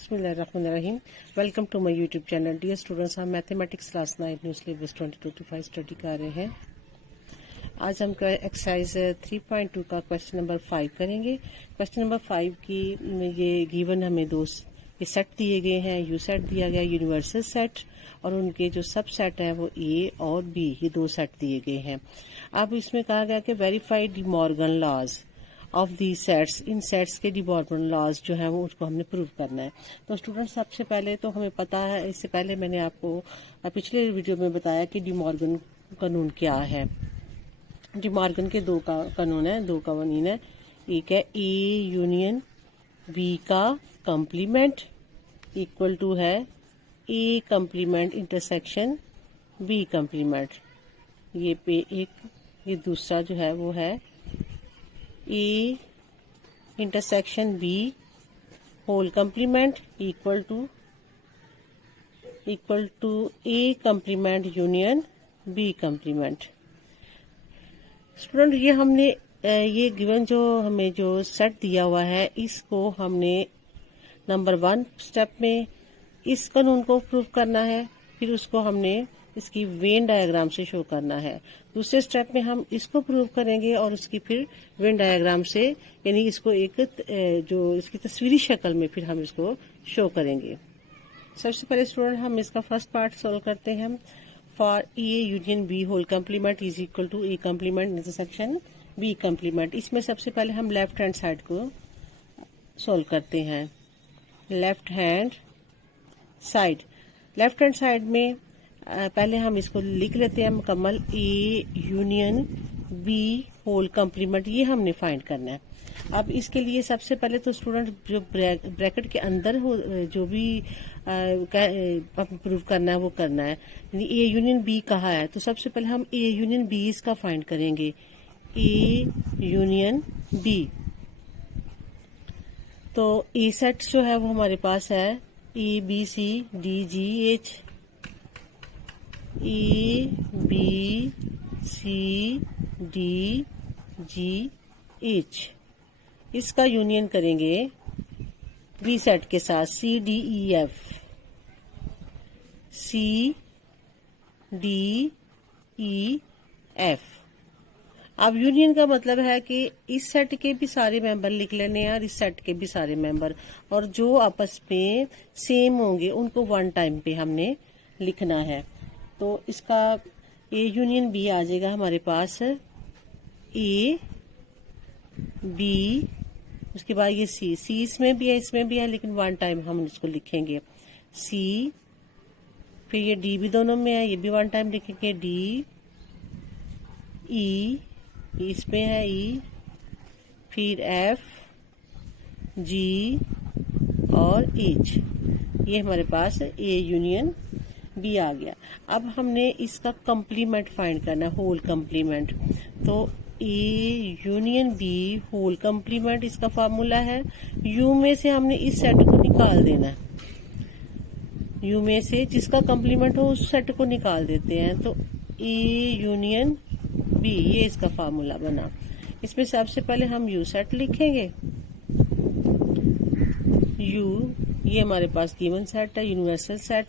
बिस्मिल्लाहिर्रहमानिर्रहीम। Welcome to my YouTube channel. Dear students, हम mathematics class 9 new syllabus 2025 study कर रहे हैं। आज हम एक्सरसाइज 3.2 का क्वेश्चन नंबर 5 करेंगे। क्वेश्चन नंबर 5 की ये गिवन हमें ये सेट दिए गए हैं। यू सेट दिया गया, यूनिवर्सल सेट, और उनके जो सब सेट है वो ए और बी, ये दो सेट दिए गए हैं। अब इसमें कहा गया कि verify De Morgan laws of the sets. इन सेट्स के डी मॉर्गन लॉज जो है वो उसको हमने प्रूव करना है। तो स्टूडेंट, सबसे पहले तो हमें पता है, इससे पहले मैंने आपको पिछले वीडियो में बताया कि डी मॉर्गन कानून क्या है। डी मॉर्गन के दो कानून है, दो कानून है। एक है ए यूनियन बी का कंप्लीमेंट इक्वल टू है A complement intersection B complement. ये दूसरा जो है वो है A intersection B whole complement equal to A complement union B complement. Student, ये हमने ये गिवन जो हमें जो सेट दिया हुआ है, इसको हमने नंबर 1 स्टेप में इस कानून को प्रूव करना है, फिर उसको हमने इसकी वेन डायग्राम से शो करना है। दूसरे स्टेप में हम इसको प्रूव करेंगे और उसकी फिर वेन डायग्राम से, यानी इसको एक जो इसकी तस्वीरी शक्ल में फिर हम इसको शो करेंगे। सबसे पहले स्टूडेंट, हम इसका फर्स्ट पार्ट सोल्व करते हैं। For A union B whole complement is equal to A complement intersection B complement. इसमें सबसे पहले हम लेफ्ट हैंड साइड को सोल्व करते हैं। लेफ्ट हैंड साइड में पहले हम इसको लिख लेते हैं मुकम्मल। A union B whole complement, ये हमने फाइंड करना है। अब इसके लिए सबसे पहले तो स्टूडेंट, जो ब्रैकेट के अंदर हो जो भी प्रूव करना है वो करना है। यानी ए यूनियन बी कहा है, तो सबसे पहले हम ए यूनियन बी इसका फाइंड करेंगे। ए यूनियन बी, तो ए सेट जो है वो हमारे पास है A B C D G H. A B C D G H, इसका यूनियन करेंगे बी सेट के साथ C D E F. C D E F. अब यूनियन का मतलब है कि इस सेट के भी सारे मेंबर लिख लेने हैं और इस सेट के भी सारे मेंबर, और जो आपस में सेम होंगे उनको वन टाइम पे हमने लिखना है। तो इसका ए यूनियन बी आ जाएगा हमारे पास ए बी, उसके बाद ये सी इसमें भी है लेकिन वन टाइम हम इसको लिखेंगे सी। फिर ये डी भी दोनों में है, ये भी वन टाइम लिखेंगे डी। ई इसमें है ई, फिर एफ जी और एच। ये हमारे पास ए यूनियन बी आ गया। अब हमने इसका कंप्लीमेंट फाइंड करना है, होल कंप्लीमेंट। तो A union B whole complement, इसका फार्मूला है यू में से हमने इस सेट को निकाल देना है। यू में से जिसका कंप्लीमेंट हो उस सेट को निकाल देते हैं। तो ए यूनियन बी, ये इसका फार्मूला बना। इसमें सबसे पहले हम यू सेट लिखेंगे। यू, ये हमारे पास गिवन सेट है, universal set.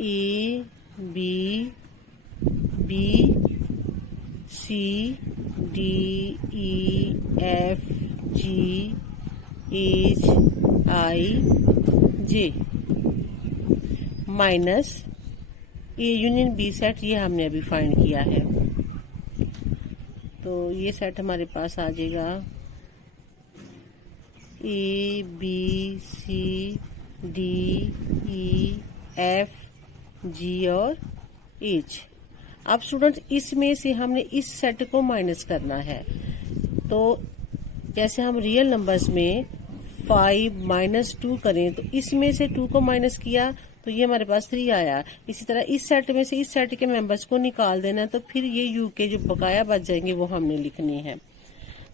A B C D E F G H I J minus A union B set, ये हमने अभी फाइंड किया है। तो ये सेट हमारे पास आ जाएगा A B C D E F G और एच। अब स्टूडेंट, इसमें से हमने इस सेट को माइनस करना है। तो जैसे हम रियल नंबर्स में 5 माइनस 2 करें, तो इसमें से 2 को माइनस किया तो ये हमारे पास 3 आया। इसी तरह इस सेट में से इस सेट के मेंबर्स को निकाल देना, तो फिर ये यू के जो बकाया बच जाएंगे वो हमने लिखने हैं।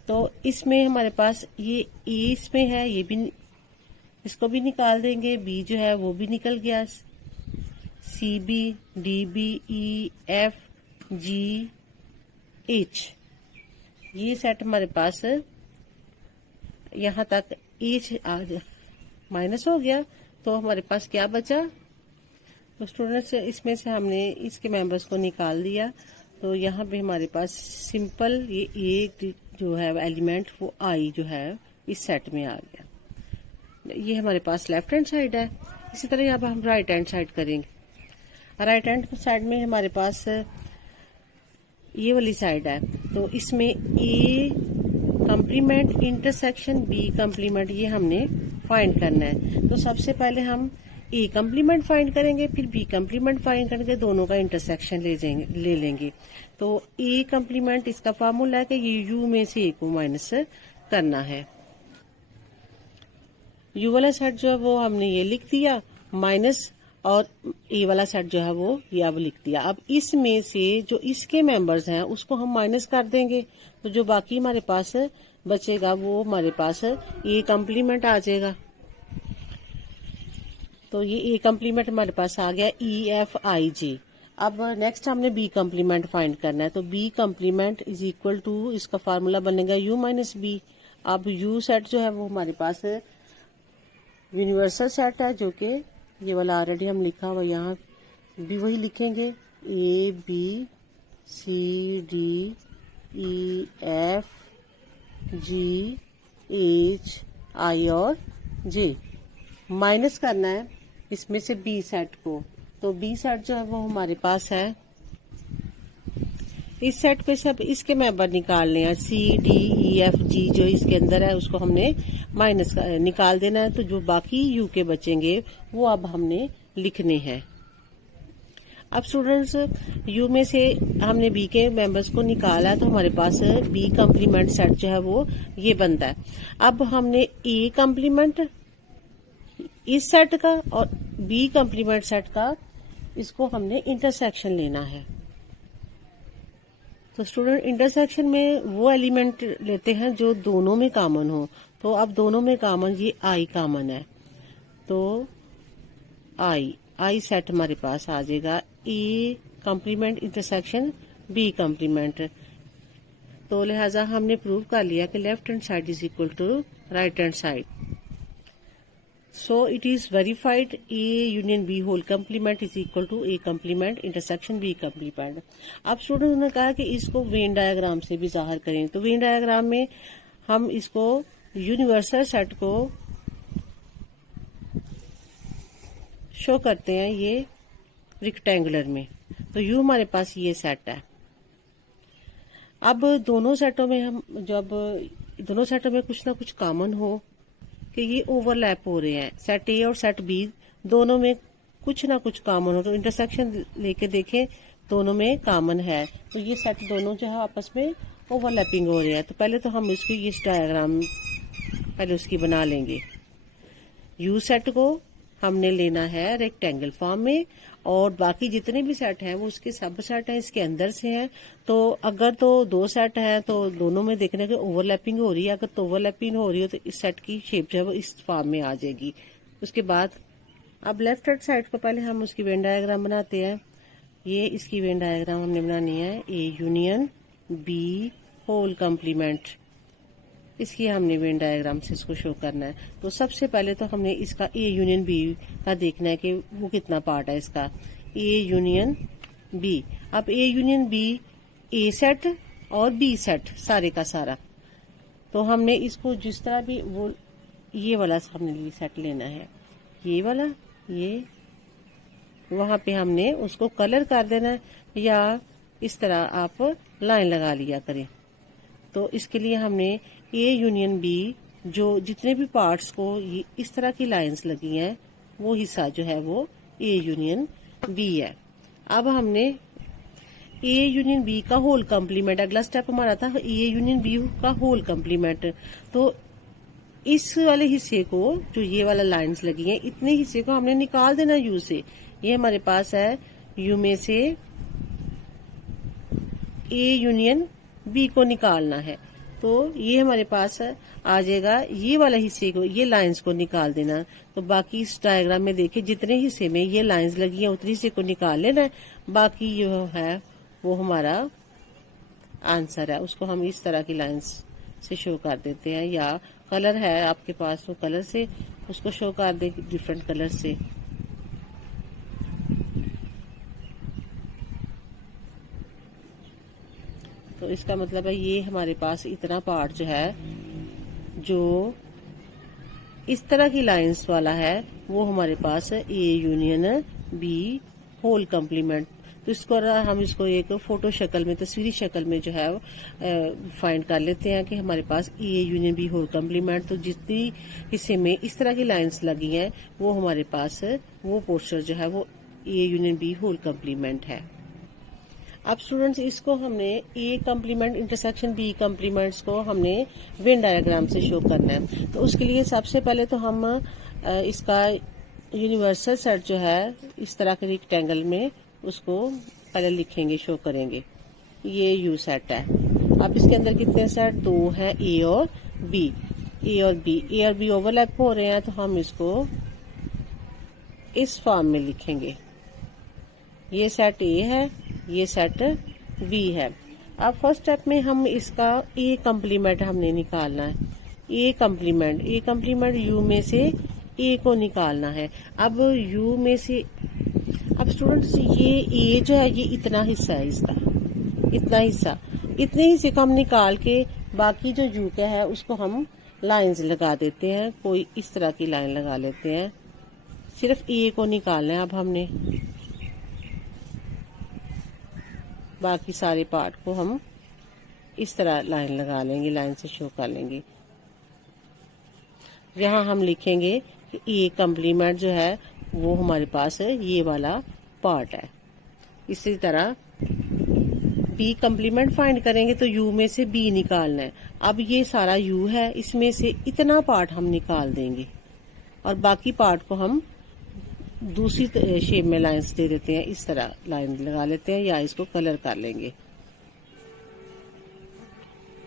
तो इसमें हमारे पास ये ए इसमें है, ये भी इसको भी निकाल देंगे। बी जो है वो भी निकल गया। C B D B E F G H, ये सेट हमारे पास यहाँ तक एच माइनस हो गया, तो हमारे पास क्या बचा? तो स्टूडेंट्स इसमें से हमने इसके मेंबर्स को निकाल दिया, तो यहाँ पे हमारे पास सिंपल ये जो है एलिमेंट वो आई जो है इस सेट में आ गया। ये हमारे पास लेफ्ट हैंड साइड है। इसी तरह यहाँ पर हम राइट हैंड साइड करेंगे। राइट हैंड साइड में हमारे पास ये वाली साइड है, तो इसमें ए कंप्लीमेंट इंटरसेक्शन बी कंप्लीमेंट ये हमने फाइंड करना है। तो सबसे पहले हम ए कंप्लीमेंट फाइंड करेंगे, फिर बी कंप्लीमेंट फाइंड करके दोनों का इंटरसेक्शन ले लेंगे। तो ए कंप्लीमेंट इसका फार्मूला है कि ये यू में से ए को माइनस करना है। यू वाला सेट जो है वो हमने ये लिख दिया माइनस, और ए वाला सेट जो है वो ये अब लिख दिया। अब इसमें से जो इसके मेंबर्स हैं उसको हम माइनस कर देंगे, तो जो बाकी हमारे पास बचेगा वो हमारे पास ए कंप्लीमेंट आ जाएगा। तो ये ए कंप्लीमेंट हमारे पास आ गया ई एफ आई जे। अब नेक्स्ट हमने बी कंप्लीमेंट फाइंड करना है, तो B complement is equal to इसका फार्मूला बनेगा यू माइनस बी। अब यू सेट जो है वो हमारे पास यूनिवर्सल सेट है, जो कि ये वाला ऑलरेडी हम लिखा हुआ, यहाँ भी वही लिखेंगे A B C D E F G H I और जे। माइनस करना है इसमें से बी सेट को, तो बी सेट जो है वो हमारे पास है, इस सेट पे सब इसके मेंबर निकालने हैं, सी डी ई एफ जी जो इसके अंदर है उसको हमने माइनस निकाल देना है। तो जो बाकी यू के बचेंगे वो अब हमने लिखने हैं। अब स्टूडेंट्स यू में से हमने बी के मेंबर्स को निकाला है, तो हमारे पास बी कंप्लीमेंट सेट जो है वो ये बनता है। अब हमने ए कंप्लीमेंट इस सेट का और बी कंप्लीमेंट सेट का इसको हमने इंटरसेक्शन लेना है। तो स्टूडेंट इंटरसेक्शन में वो एलिमेंट लेते हैं जो दोनों में कॉमन हो। तो अब दोनों में कॉमन ये आई कॉमन है, तो आई सेट हमारे पास आ जाएगा A complement intersection B complement. तो लिहाजा हमने प्रूव कर लिया कि left hand side is equal to right hand side. So it is verified A union B whole complement is equal to A complement intersection B complement। अब student ने कहा कि इसको वेन डायग्राम से भी जाहिर करें, तो वेन डायग्राम में हम इसको यूनिवर्सल सेट को शो करते हैं ये रेक्टेंगुलर में। तो यू हमारे पास ये सेट है। अब दोनों सेटों में हम जब दोनों सेटों में कुछ ना कुछ कॉमन हो कि ये ओवरलैप हो रहे हैं, सेट ए और सेट बी दोनों में कुछ ना कुछ कॉमन हो, तो इंटरसेक्शन लेके देखें दोनों में कॉमन है, तो ये सेट दोनों जो है आपस में ओवरलैपिंग हो रहे हैं। तो पहले तो हम इसकी इस डायग्राम पहले उसकी बना लेंगे। यू सेट को हमने लेना है रेक्टेंगल फॉर्म में, और बाकी जितने भी सेट हैं वो उसके सब सेट हैं, इसके अंदर से हैं। तो अगर तो दो सेट हैं तो दोनों में देखने के ओवरलैपिंग हो रही है, अगर तो ओवरलैपिंग हो रही हो तो इस सेट की शेप जो है वो इस फॉर्म में आ जाएगी। उसके बाद अब लेफ्ट हैंड साइड को पहले हम उसकी वेन डायग्राम बनाते हैं। ये इसकी वेन डायग्राम हमने बनानी है A union B whole complement, इसकी हमने वेन डायग्राम से इसको शो करना है। तो सबसे पहले तो हमने इसका ए यूनियन बी का देखना है कि वो कितना पार्ट है इसका, ए यूनियन बी। अब A union B A set और बी सेट सारे का सारा, तो हमने इसको जिस तरह भी वो ये वाला हमने सेट लेना है, ये वाला ये वहां पे हमने उसको कलर कर देना है, या इस तरह आप लाइन लगा लिया करें। तो इसके लिए हमने ए यूनियन बी जो जितने भी पार्ट्स को ये इस तरह की लाइंस लगी हैं वो हिस्सा जो है वो ए यूनियन बी है। अब हमने ए यूनियन बी का होल कंप्लीमेंट, अगला स्टेप हमारा था ए यूनियन बी का होल कंप्लीमेंट। तो इस वाले हिस्से को जो ये वाला लाइंस लगी हैं इतने हिस्से को हमने निकाल देना यू से। ये हमारे पास है यू में से ए यूनियन बी को निकालना है, तो ये हमारे पास आ जाएगा ये वाला हिस्से को, ये लाइंस को निकाल देना। तो बाकी इस डायग्राम में देखिए जितने हिस्से में ये लाइंस लगी हैं उतने हिस्से को निकाल लेना है, बाकी जो है वो हमारा आंसर है। उसको हम इस तरह की लाइंस से शो कर देते हैं, या कलर है आपके पास तो कलर से उसको शो कर दे डिफरेंट कलर से। तो इसका मतलब है ये हमारे पास इतना पार्ट जो है जो इस तरह की लाइंस वाला है वो हमारे पास A union B whole complement. तो इसको हम इसको एक फोटो शक्ल में, तस्वीरी शक्ल में जो है फाइंड कर लेते हैं कि हमारे पास A union B whole complement. तो जितनी हिस्से में इस तरह की लाइंस लगी हैं वो हमारे पास वो पोर्शन जो है वो A union B whole complement है। अब स्टूडेंट्स इसको हमने A complement intersection B complements को हमने वेन डायग्राम से शो करना है। तो उसके लिए सबसे पहले तो हम इसका यूनिवर्सल सेट जो है इस तरह के रेक्टेंगल में उसको पहले लिखेंगे, शो करेंगे। ये यू सेट है। अब इसके अंदर कितने सेट? 2 हैं, ए और बी। ए और बी ओवरलैप हो रहे हैं तो हम इसको इस फॉर्म में लिखेंगे। ये सेट ए है, ये सेट बी है। अब फर्स्ट स्टेप में हम इसका ए कम्प्लीमेंट हमने निकालना है। ए कम्प्लीमेंट यू में से ए को निकालना है। अब यू में से, अब स्टूडेंट्स ये ए जो है ये इतना हिस्सा है इसका, इतने हिस्से को हम निकाल के बाकी जो यू का है उसको हम लाइंस लगा देते हैं। कोई इस तरह की लाइन लगा लेते हैं। सिर्फ ए को निकालना है अब हमने, बाकी सारे पार्ट को हम इस तरह लाइन लगा लेंगे, लाइन से शो कर लेंगे। यहाँ हम लिखेंगे कि ए कम्प्लीमेंट जो है वो हमारे पास ये वाला पार्ट है। इसी तरह बी कम्प्लीमेंट फाइंड करेंगे तो यू में से बी निकालना है। अब ये सारा यू है, इसमें से इतना पार्ट हम निकाल देंगे और बाकी पार्ट को हम दूसरी शेप में लाइंस दे देते हैं। इस तरह लाइन लगा लेते हैं या इसको कलर कर लेंगे।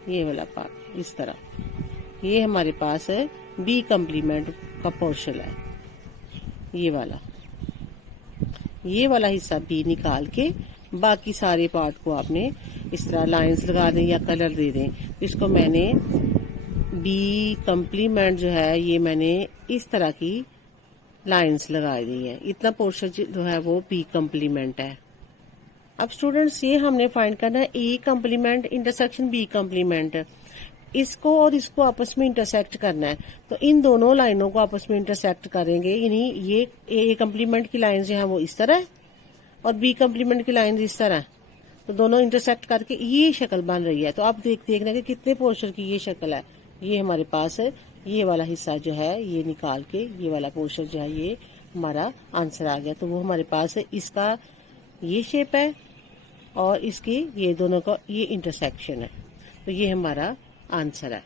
ये वाला पार्ट इस तरह, ये हमारे पास है बी कम्प्लीमेंट का पोर्शन है। ये वाला हिस्सा बी निकाल के बाकी सारे पार्ट को आपने इस तरह लाइंस लगा दें या कलर दे दें। इसको मैंने बी कम्प्लीमेंट जो है ये मैंने इस तरह की लाइंस लगा दी है। इतना पोर्शन जो है वो बी कम्प्लीमेंट है। अब स्टूडेंट्स ये हमने फाइंड करना है A complement intersection B complement. इसको और इसको आपस में इंटरसेक्ट करना है। तो इन दोनों लाइनों को आपस में इंटरसेक्ट करेंगे। यानी ये ए कम्प्लीमेंट की लाइन जो है वो इस तरह और बी कम्प्लीमेंट की लाइन इस तरह। तो दोनों इंटरसेक्ट करके ये शक्ल बन रही है। तो आप देखना कि कितने पोर्शन की ये शक्ल है। ये हमारे पास ये वाला हिस्सा जो है ये निकाल के ये वाला पोर्शन जो है ये हमारा आंसर आ गया। तो वो हमारे पास इसका ये शेप है और इसकी ये दोनों का ये इंटरसेक्शन है। तो ये हमारा आंसर है।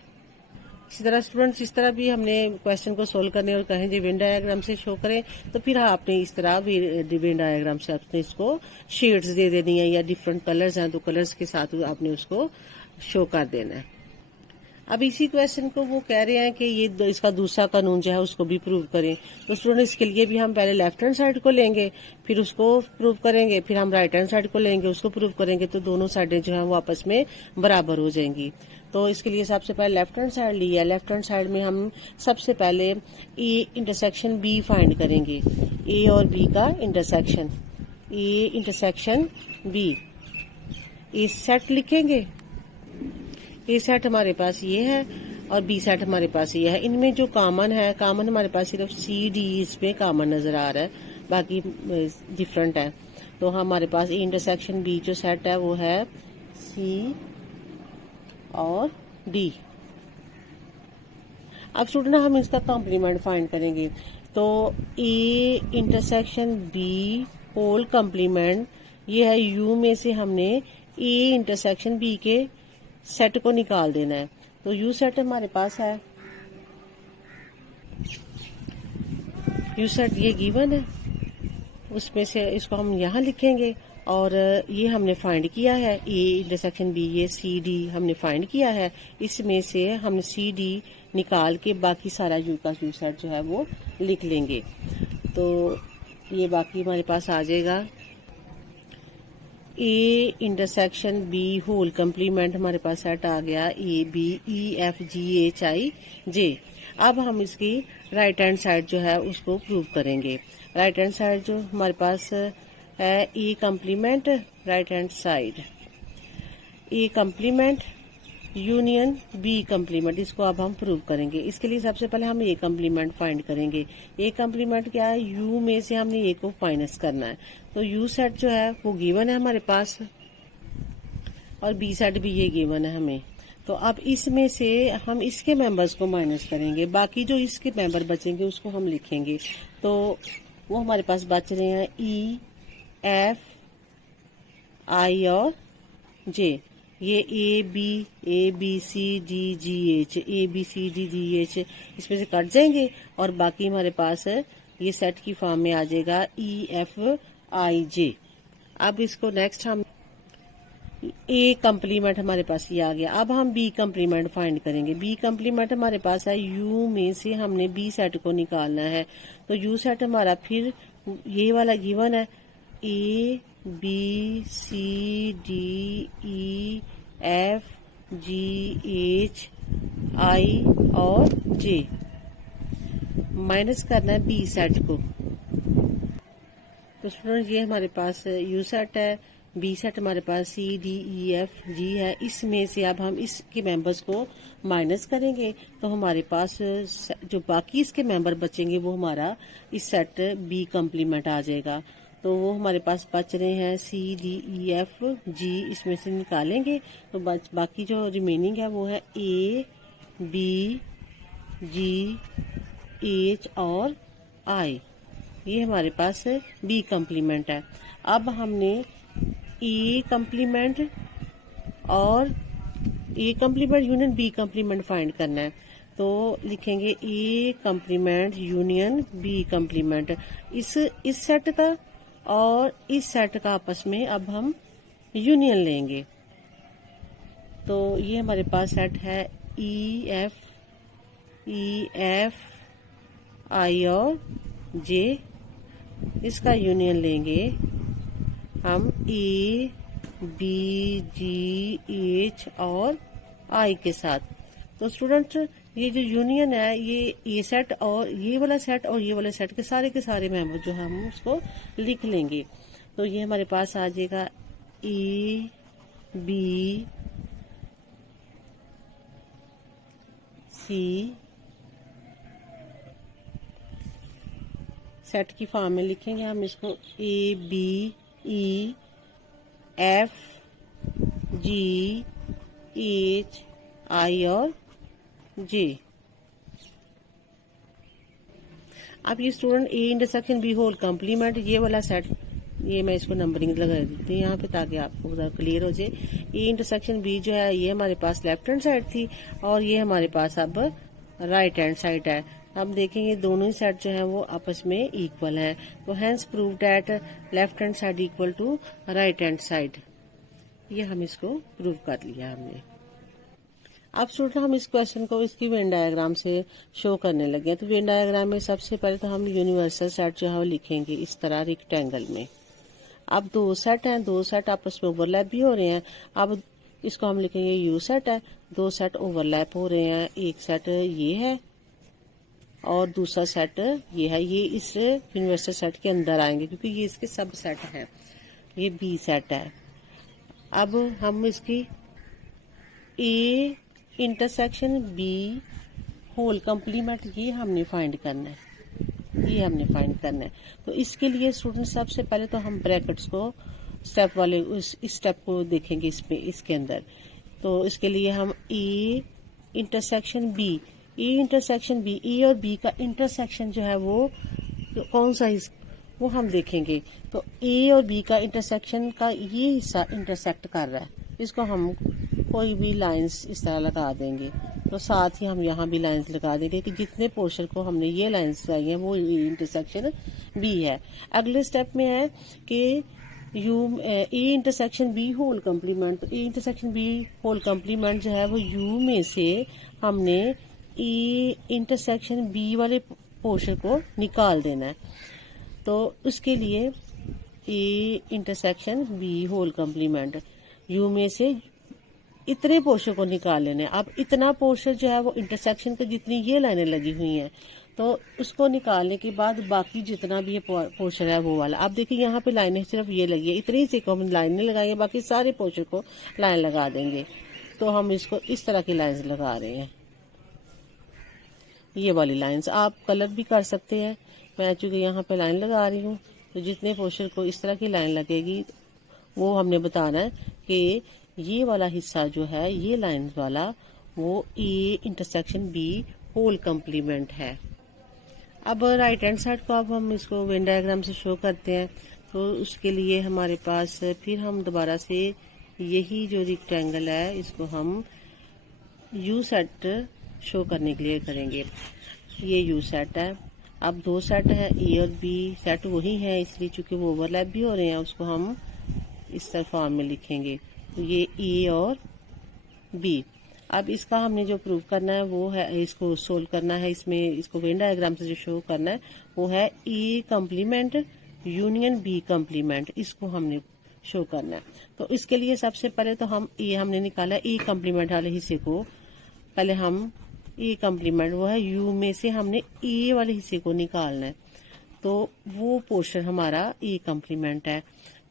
इसी तरह स्टूडेंट्स इस तरह भी हमने क्वेश्चन को सोल्व करने और कहें वेन डायग्राम से शो करें तो फिर आपने इस तरह वेन डायग्राम से आपने इसको शेड्स दे देनी है या डिफरेंट कलर्स हैं तो कलर्स के साथ आपने उसको शो कर देना है। अब इसी क्वेश्चन को वो कह रहे हैं कि ये इसका दूसरा कानून जो है उसको भी प्रूव करें। तो स्टूडेंट इसके लिए भी हम पहले लेफ्ट हैंड साइड को लेंगे, फिर उसको प्रूव करेंगे, फिर हम राइट हैंड साइड को लेंगे, उसको प्रूव करेंगे। तो दोनों साइडें जो है वो आपस में बराबर हो जाएंगी। तो इसके लिए सबसे पहले लेफ्ट हैंड साइड लिया। लेफ्ट हैंड साइड में हम सबसे पहले ए इंटरसेक्शन बी फाइंड करेंगे। ए और बी का intersection, A intersection B, A set लिखेंगे। ए सेट हमारे पास ये है और बी सेट हमारे पास ये है। इनमें जो कॉमन है, कॉमन हमारे पास सिर्फ सी डी इसमें कॉमन नजर आ रहा है, बाकी डिफरेंट है। तो हमारे पास ए इंटरसेक्शन बी जो सेट है वो है सी और डी। अब स्टूडेंट हम इसका कॉम्प्लीमेंट फाइंड करेंगे। तो A intersection B whole complement ये है यू में से हमने ए इंटरसेक्शन बी के सेट को निकाल देना है। तो यू सेट हमारे पास है, यू सेट ये गिवन है, उसमें से इसको हम यहाँ लिखेंगे और ये हमने फाइंड किया है ए इंटरसेक्शन बी, ये सी डी हमने फाइंड किया है। इसमें से हम सी डी निकाल के बाकी सारा यू का यू सेट जो है वो लिख लेंगे। तो ये बाकी हमारे पास आ जाएगा A intersection B whole complement हमारे पास सेट आ गया A B E F G H I J. अब हम इसकी राइट हैंड साइड जो है उसको प्रूव करेंगे। राइट हैंड साइड जो हमारे पास है A complement right hand side, A complement union B complement, इसको अब हम प्रूव करेंगे। इसके लिए सबसे पहले हम ए कम्प्लीमेंट फाइंड करेंगे। ए कम्प्लीमेंट क्या है, यू में से हमने ए को माइनस करना है। तो यू सेट जो है वो गिवन है हमारे पास और बी सेट भी ये गिवन है हमें। तो अब इसमें से हम इसके मेंबर्स को माइनस करेंगे, बाकी जो इसके मेंबर बचेंगे उसको हम लिखेंगे। तो वो हमारे पास बच रहे हैं ई, एफ, आई और जे। ये A B C D G H, A B C D G H इसमें से कट जाएंगे और बाकी हमारे पास ये सेट की फॉर्म में आ जाएगा ई एफ आई जे। अब इसको नेक्स्ट हम ए कम्प्लीमेंट हमारे पास ये आ गया। अब हम बी कम्प्लीमेंट फाइंड करेंगे। बी कम्प्लीमेंट हमारे पास है यू में से हमने बी सेट को निकालना है। तो यू सेट हमारा फिर ये वाला गिवन है A B C D E F G H I और जे, माइनस करना है बी सेट को। तो स्टूडेंट ये हमारे पास यू सेट है, बी सेट हमारे पास सी डी ई एफ जी है। इसमें से अब हम इसके मेंबर्स को माइनस करेंगे तो हमारे पास जो बाकी इसके मेंबर बचेंगे वो हमारा इस सेट बी कम्प्लीमेंट आ जाएगा। तो वो हमारे पास बच रहे हैं सी डी ई एफ जी, इसमें से निकालेंगे तो बाकी जो रिमेनिंग है वो है ए बी जी एच और आई, ये हमारे पास बी कम्प्लीमेंट है। अब हमने ए कम्प्लीमेंट और A complement union B complement फाइंड करना है। तो लिखेंगे A complement union B complement, इस सेट का और इस सेट का आपस में अब हम यूनियन लेंगे। तो ये हमारे पास सेट है ई एफ आई और जे, इसका यूनियन लेंगे हम ए बी जी एच और आई के साथ। तो स्टूडेंट ये जो यूनियन है ये सेट और ये वाला सेट के सारे मेंबर जो हम उसको लिख लेंगे। तो ये हमारे पास आ जाएगा ए बी सी, सेट की फॉर्म में लिखेंगे हम इसको A B E F G H I और जे। अब ये student A intersection B whole complement, ये वाला सेट, ये मैं इसको नंबरिंग लगा देती हूँ यहाँ पे ताकि आपको ज़रा क्लियर हो जाए। ए इंटरसेक्शन बी जो है ये हमारे पास लेफ्ट हैंड साइड थी और ये हमारे पास अब राइट हैंड साइड है। अब देखेंगे दोनों ही सेट जो है वो आपस में इक्वल है। तो hence prove that left hand side equal to right hand side, ये हम इसको प्रूव कर लिया हमने। अब स्टूडेंट हम इस क्वेश्चन को इसकी वेन डायग्राम से शो करने लगे। तो वेन डायग्राम में सबसे पहले तो हम यूनिवर्सल सेट जो है वो लिखेंगे इस तरह रेक्टेंगल में। अब दो सेट हैं, दो सेट आपस में ओवरलैप भी हो रहे हैं। अब इसको हम लिखेंगे यू सेट है, दो सेट ओवरलैप हो रहे हैं, एक सेट ये है और दूसरा सेट ये है। ये इस यूनिवर्सल सेट के अंदर आएंगे क्योंकि ये इसके सब सेट हैं। ये बी सेट है। अब हम इसकी A intersection B whole complement ये हमने फाइंड करना है, तो इसके लिए स्टूडेंट सबसे पहले तो हम ब्रैकेट्स को स्टेप वाले इस स्टेप को देखेंगे इसके अंदर। तो इसके लिए हम ए इंटरसेक्शन बी, ए और बी का इंटरसेक्शन जो है वो कौन सा वो हम देखेंगे। तो ए और बी का इंटरसेक्शन का ये हिस्सा इंटरसेक्ट कर रहा है, इसको हम कोई भी लाइंस इस तरह लगा देंगे। तो साथ ही हम यहाँ भी लाइंस लगा देंगे कि जितने पोर्शन को हमने ये लाइंस लगाई हैं वो इंटरसेक्शन बी है। अगले स्टेप में है कि A intersection B whole complement. तो A intersection B whole complement जो है वो यू में से हमने ए इंटरसेक्शन बी वाले पोर्शन को निकाल देना है। तो उसके लिए A intersection B whole complement U में से इतने पोर्शन को निकाल लेने। अब इतना पोर्शन जो है वो इंटरसेक्शन के जितनी ये लाइनें लगी हुई हैं तो उसको निकालने के बाद बाकी जितना भी पोर्शन है वो वाला, आप देखिए यहाँ पे लाइनें सिर्फ ये लगी है, इतनी सी को हम लाइनें लगाएंगे, बाकी सारे पोर्शन को लाइन लगा देंगे। तो हम इसको इस तरह की लाइंस लगा रहे हैं, ये वाली लाइंस। आप कलर भी कर सकते हैं, मैं चूंकि यहाँ पे लाइन लगा रही हूँ तो जितने पोर्शन को इस तरह की लाइन लगेगी वो हमने बताना है कि ये वाला हिस्सा जो है ये लाइंस वाला वो A intersection B whole complement है। अब राइट हैंड साइड को अब हम इसको वेन डायग्राम से शो करते हैं। तो उसके लिए हमारे पास फिर हम दोबारा से यही जो रेक्टेंगल है इसको हम यू सेट शो करने के लिए करेंगे। ये यू सेट है। अब दो सेट है, ए और बी सेट वही है, इसलिए चूंकि वो ओवरलैप भी हो रहे हैं उसको हम इस तरह फॉर्म में लिखेंगे। तो ये ए और बी। अब इसका हमने जो प्रूव करना है वो है, इसको सोल्व करना है, इसमें इसको वेन डायग्राम से जो शो करना है वो है A complement union B complement, इसको हमने शो करना है। तो इसके लिए सबसे पहले तो हम ए हमने निकाला ए कंप्लीमेंट वाले हिस्से को, पहले हम ए कंप्लीमेंट वो है यू में से हमने ए वाले हिस्से को निकालना है। तो वो पोर्शन हमारा ए कंप्लीमेंट है,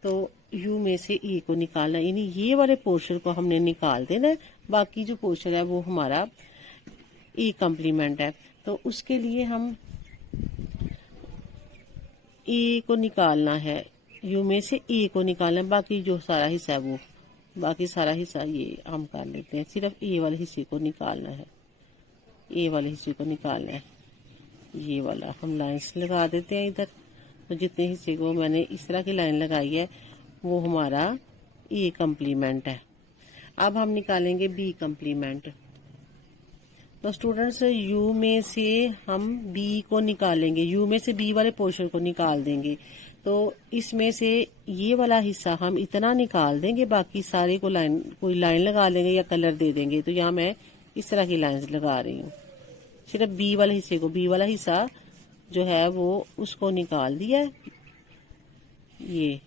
तो यू में से ए को निकालना, यानी ये वाले पोर्शन को हमने निकाल देना है, बाकी जो पोर्शन है वो हमारा ए कंप्लीमेंट है। तो उसके लिए हम ए को निकालना है, यू में से ए को निकालना है, बाकी जो सारा हिस्सा है वो, बाकी सारा हिस्सा ये हम कर लेते हैं, सिर्फ ए वाले हिस्से को निकालना है, ए वाले हिस्से को निकालना है। ये वाला हम लाइंस लगा देते हैं इधर। तो जितने हिस्से को मैंने इस तरह की लाइन लगाई है वो हमारा ए कंप्लीमेंट है। अब हम निकालेंगे बी कंप्लीमेंट। तो स्टूडेंट्स यू में से हम बी को निकालेंगे, यू में से बी वाले पोर्शन को निकाल देंगे। तो इसमें से ये वाला हिस्सा हम इतना निकाल देंगे, बाकी सारे को लाइन, कोई लाइन लगा लेंगे या कलर दे देंगे। तो यहाँ मैं इस तरह की लाइंस लगा रही हूँ, सिर्फ बी वाले हिस्से को, बी वाला हिस्सा जो है वो उसको निकाल दिया है। ये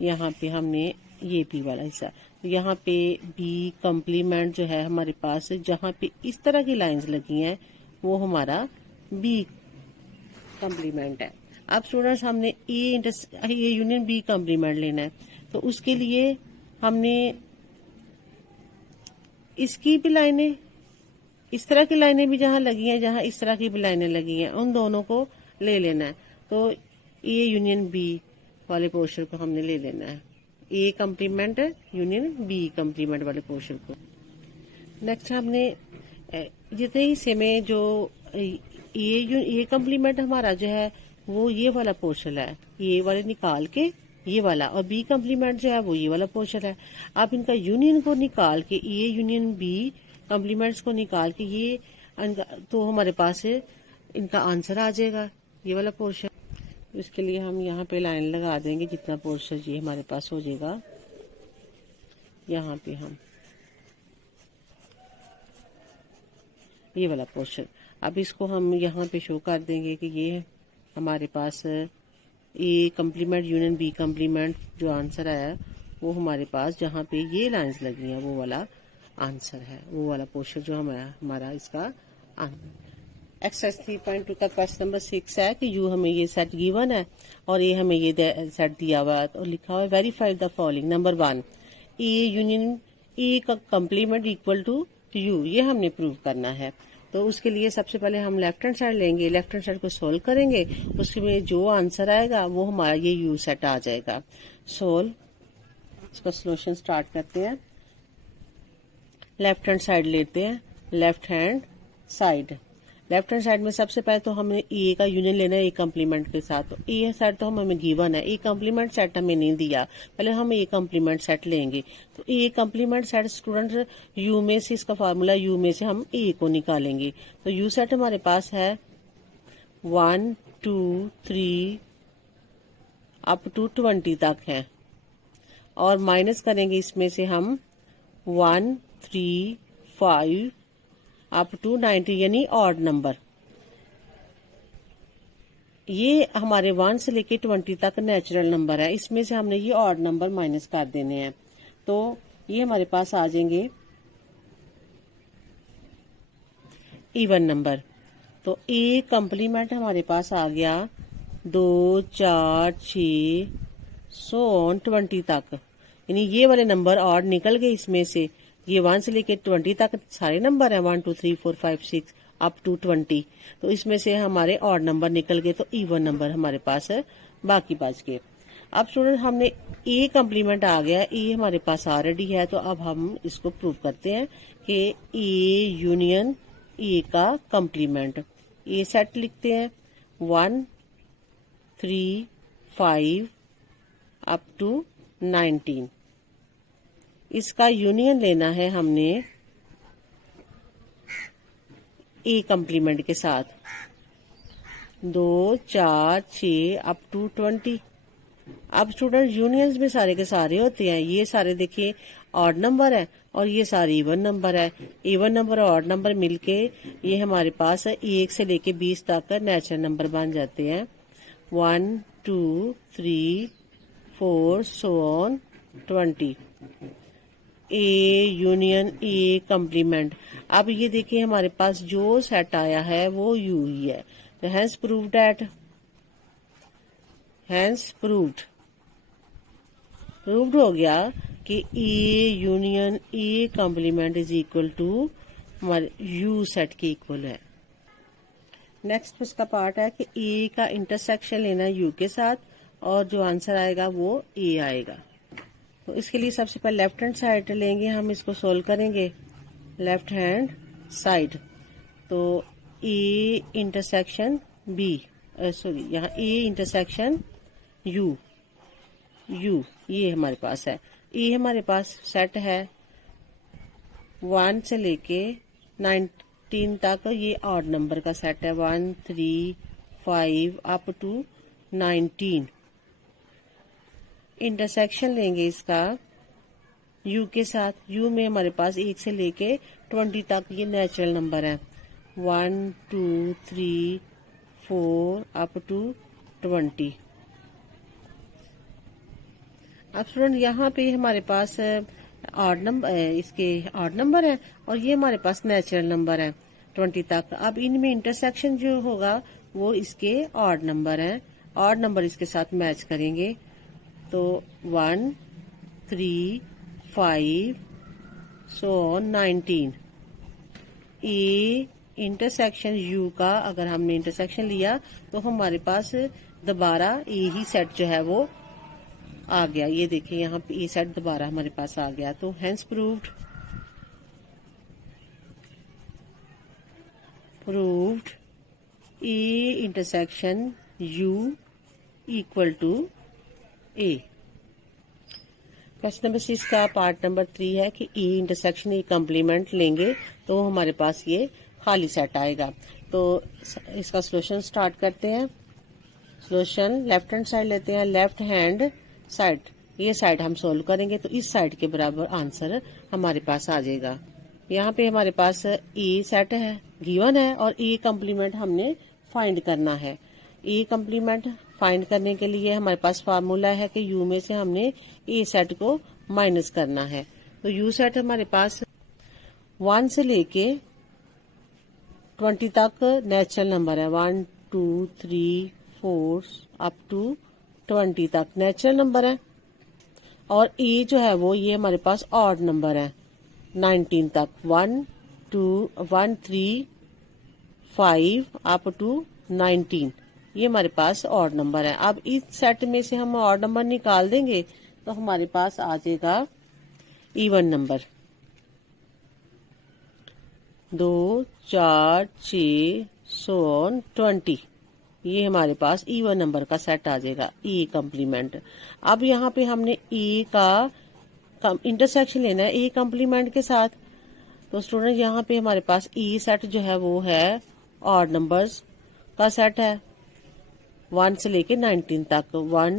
यहाँ पे हमने ये बी वाला हिस्सा, तो यहाँ पे बी कंप्लीमेंट जो है हमारे पास, जहाँ पे इस तरह की लाइंस लगी हैं वो हमारा बी कंप्लीमेंट है। अब स्टूडेंट्स हमने ए यूनियन बी कंप्लीमेंट लेना है। तो उसके लिए हमने इसकी भी लाइनें, इस तरह की लाइनें भी जहाँ लगी हैं, जहाँ इस तरह की भी लाइनें लगी हैं, उन दोनों को ले लेना है। तो ए यूनियन बी वाले पोर्शन को हमने ले लेना है, A complement union B complement वाले पोर्शन को। नेक्स्ट हमने जितने हिस्से में जो ए कंप्लीमेंट हमारा जो है वो ये वाला पोर्शन है, ये वाले निकाल के ये वाला, और बी कंप्लीमेंट जो है वो ये वाला पोर्शन है। आप इनका यूनियन को निकाल के, ए यूनियन बी कंप्लीमेंट्स को निकाल के ये, तो हमारे पास इनका आंसर आ जाएगा, ये वाला पोर्शन। इसके लिए हम यहाँ पे लाइन लगा देंगे, जितना पोर्शन ये हमारे पास हो जाएगा यहाँ पे हम ये वाला पोर्शन। अब इसको हम यहाँ पे शो कर देंगे कि ये हमारे पास ए कंप्लीमेंट यूनियन बी कंप्लीमेंट जो आंसर है वो हमारे पास, जहाँ पे ये लाइंस लगी हैं वो वाला आंसर है, वो वाला पोर्शन जो हमारा इसका एक्सरसाइज 3.2 का क्वेश्चन नंबर 6 है कि यू हमें ये सेट गिवन है और ये हमें ये सेट दिया हुआ है और लिखा हुआ है verify the following. Number 1, A union ए का कंप्लीमेंट इक्वल टू यू, ये हमने प्रूव करना है। तो उसके लिए सबसे पहले हम लेफ्ट हैंड साइड लेंगे, लेफ्ट हैंड साइड को सोल्व करेंगे, उसमें जो आंसर आएगा वो हमारा ये यू सेट आ जाएगा। सोल्व, इसका सोल्यूशन स्टार्ट करते हैं। लेफ्ट हैंड साइड लेते हैं, लेफ्ट हैंड साइड में सबसे पहले तो हमने ए का यूनियन लेना है ए कंप्लीमेंट के साथ। तो ए सेट तो हमें गिवन है, ए कंप्लीमेंट सेट हमें नहीं दिया, पहले हम ए कंप्लीमेंट सेट लेंगे। तो ए कंप्लीमेंट सेट स्टूडेंट यू में से, इसका फार्मूला यू में से हम ए को निकालेंगे। तो यू सेट हमारे पास है 1 2 3 अप टू 20 तक है, और माइनस करेंगे इसमें से हम 1 3 5 अप टू 90, यानी ऑड नंबर। ये हमारे 1 से लेके 20 तक नेचुरल नंबर है, इसमें से हमने ये ऑड नंबर माइनस कर देने हैं। तो ये हमारे पास आ जाएंगे इवन नंबर। तो ए कंप्लीमेंट हमारे पास आ गया 2, 4, 6 सो ऑन 20 तक, यानी ये वाले नंबर ऑड निकल गए इसमें से। ये 1 से लेके 20 तक सारे नंबर हैं, 1 2 3 4 5 6 अप टू 20। तो इसमें से हमारे ऑड नंबर निकल गए, तो इवन नंबर हमारे पास है बाकी बच गए। अब स्टूडेंट हमने ए कंप्लीमेंट आ गया, ए हमारे पास ऑलरेडी है, तो अब हम इसको प्रूव करते हैं कि ए यूनियन ए का कंप्लीमेंट। ए सेट लिखते हैं 1 3 5 अप टू 19। इसका यूनियन लेना है हमने ए कंप्लीमेंट के साथ 2 4 6 अप टू 20। अब स्टूडेंट यूनियंस में सारे के सारे होते हैं, ये सारे देखिए ऑड नंबर है और ये सारे इवन नंबर है। इवन नंबर और ऑड नंबर मिलके ये हमारे पास 1 से लेके 20 तक नेचुरल नंबर बन जाते हैं। 1 2 3 4 so on 20। A union A complement. अब ये देखिए हमारे पास जो सेट आया है वो यू ही है, तो hence proved at, hence proved हो गया कि A union A complement is equal to हमारे यू सेट के इक्वल है। नेक्स्ट इसका पार्ट है कि ए का इंटरसेक्शन लेना है यू के साथ, और जो आंसर आएगा वो ए आएगा। तो इसके लिए सबसे पहले लेफ्ट हैंड साइड लेंगे, हम इसको सोल्व करेंगे लेफ्ट हैंड साइड। तो ए इंटरसेक्शन बी, सॉरी यहाँ ए इंटरसेक्शन यू, यू ये हमारे पास है। ए हमारे पास सेट है 1 से लेके 19 तक, ये ऑड नंबर का सेट है 1 3 5 अप टू 19। इंटरसेक्शन लेंगे इसका यू के साथ, यू में हमारे पास 1 से लेके 20 तक ये नेचुरल नंबर है 1 2 3 4 अप टू 20। अब स्टूडेंट यहाँ पे हमारे पास ऑड नंबर, इसके ऑड नंबर है और ये हमारे पास नेचुरल नंबर है 20 तक। अब इनमें इंटरसेक्शन जो होगा वो इसके ऑड नंबर है, ऑड नंबर इसके साथ मैच करेंगे। तो 1 3 5 सो 19। ए इंटरसेक्शन यू का अगर हमने इंटरसेक्शन लिया तो हमारे पास दोबारा ए ही सेट जो है वो आ गया। ये देखिए यहाँ पे ए सेट दोबारा हमारे पास आ गया। तो hence proved A intersection U equal to A. Question number 6 का पार्ट नंबर 3 है कि ए इंटरसेक्शन ए कंप्लीमेंट लेंगे तो हमारे पास ये खाली सेट आएगा। तो इसका सॉल्यूशन स्टार्ट करते हैं। सॉल्यूशन लेफ्ट हैंड साइड लेते हैं, लेफ्ट हैंड साइड ये साइड हम सोल्व करेंगे तो इस साइड के बराबर आंसर हमारे पास आ जाएगा। यहाँ पे हमारे पास ए सेट है गिवन है और ए कंप्लीमेंट हमने फाइंड करना है। ए कंप्लीमेंट फाइंड करने के लिए हमारे पास फार्मूला है कि यू में से हमने ए सेट को माइनस करना है। तो यू सेट हमारे पास 1 से लेके 20 तक नेचुरल नंबर है 1 2 3 4 अप टू 20 तक नेचुरल नंबर है, और ए जो है वो ये हमारे पास ऑड नंबर है 19 तक 1 2 1 3 5 अप टू 19 ये हमारे पास ऑड नंबर है। अब इस सेट में से हम ऑड नंबर निकाल देंगे तो हमारे पास आ जाएगा इवन नंबर 2 4 6 सो 20। ये हमारे पास इवन नंबर का सेट आ जाएगा ए कंप्लीमेंट। अब यहाँ पे हमने ए का इंटरसेक्शन लेना है ए कंप्लीमेंट के साथ। तो स्टूडेंट यहाँ पे हमारे पास ए सेट जो है वो है ऑड नंबर्स का सेट है 1 से लेके 19 तक 1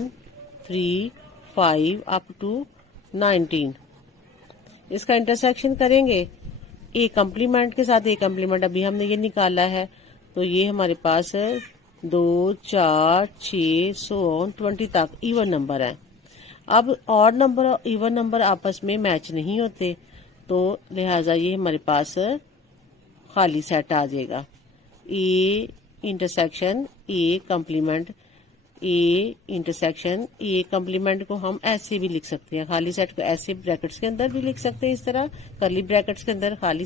3 5 अप टू 19। इसका इंटरसेक्शन करेंगे ए कंप्लीमेंट के साथ। ए कंप्लीमेंट अभी हमने ये निकाला है, तो ये हमारे पास 2 4 6 सो 20 तक इवन नंबर है। अब ऑड नंबर और इवन नंबर आपस में मैच नहीं होते, तो लिहाजा ये हमारे पास खाली सेट आ जाएगा। A intersection A complement, A intersection A complement को हम ऐसे भी लिख सकते हैं, खाली सेट को ऐसे ब्रैकेट्स के अंदर भी लिख सकते हैं, इस तरह करली ब्रैकेट्स के अंदर खाली,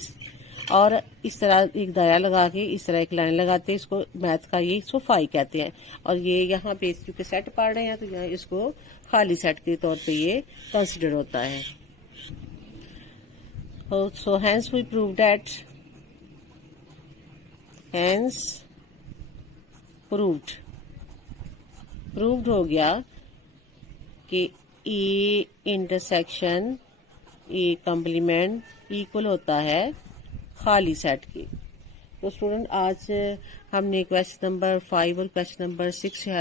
और इस तरह एक दायरा लगा के इस तरह एक लाइन लगाते हैं। इसको मैथ का ये इसको फाई कहते हैं। और ये यहाँ पे क्योंकि सेट पढ़ रहे हैं तो यहाँ इसको खाली सेट के तौर पे ये कंसिडर होता है। So hence we prove that, hence proved हो गया कि A intersection A complement equal होता है खाली सेट के। तो स्टूडेंट आज हमने क्वेश्चन नंबर 5 और क्वेश्चन नंबर 6 है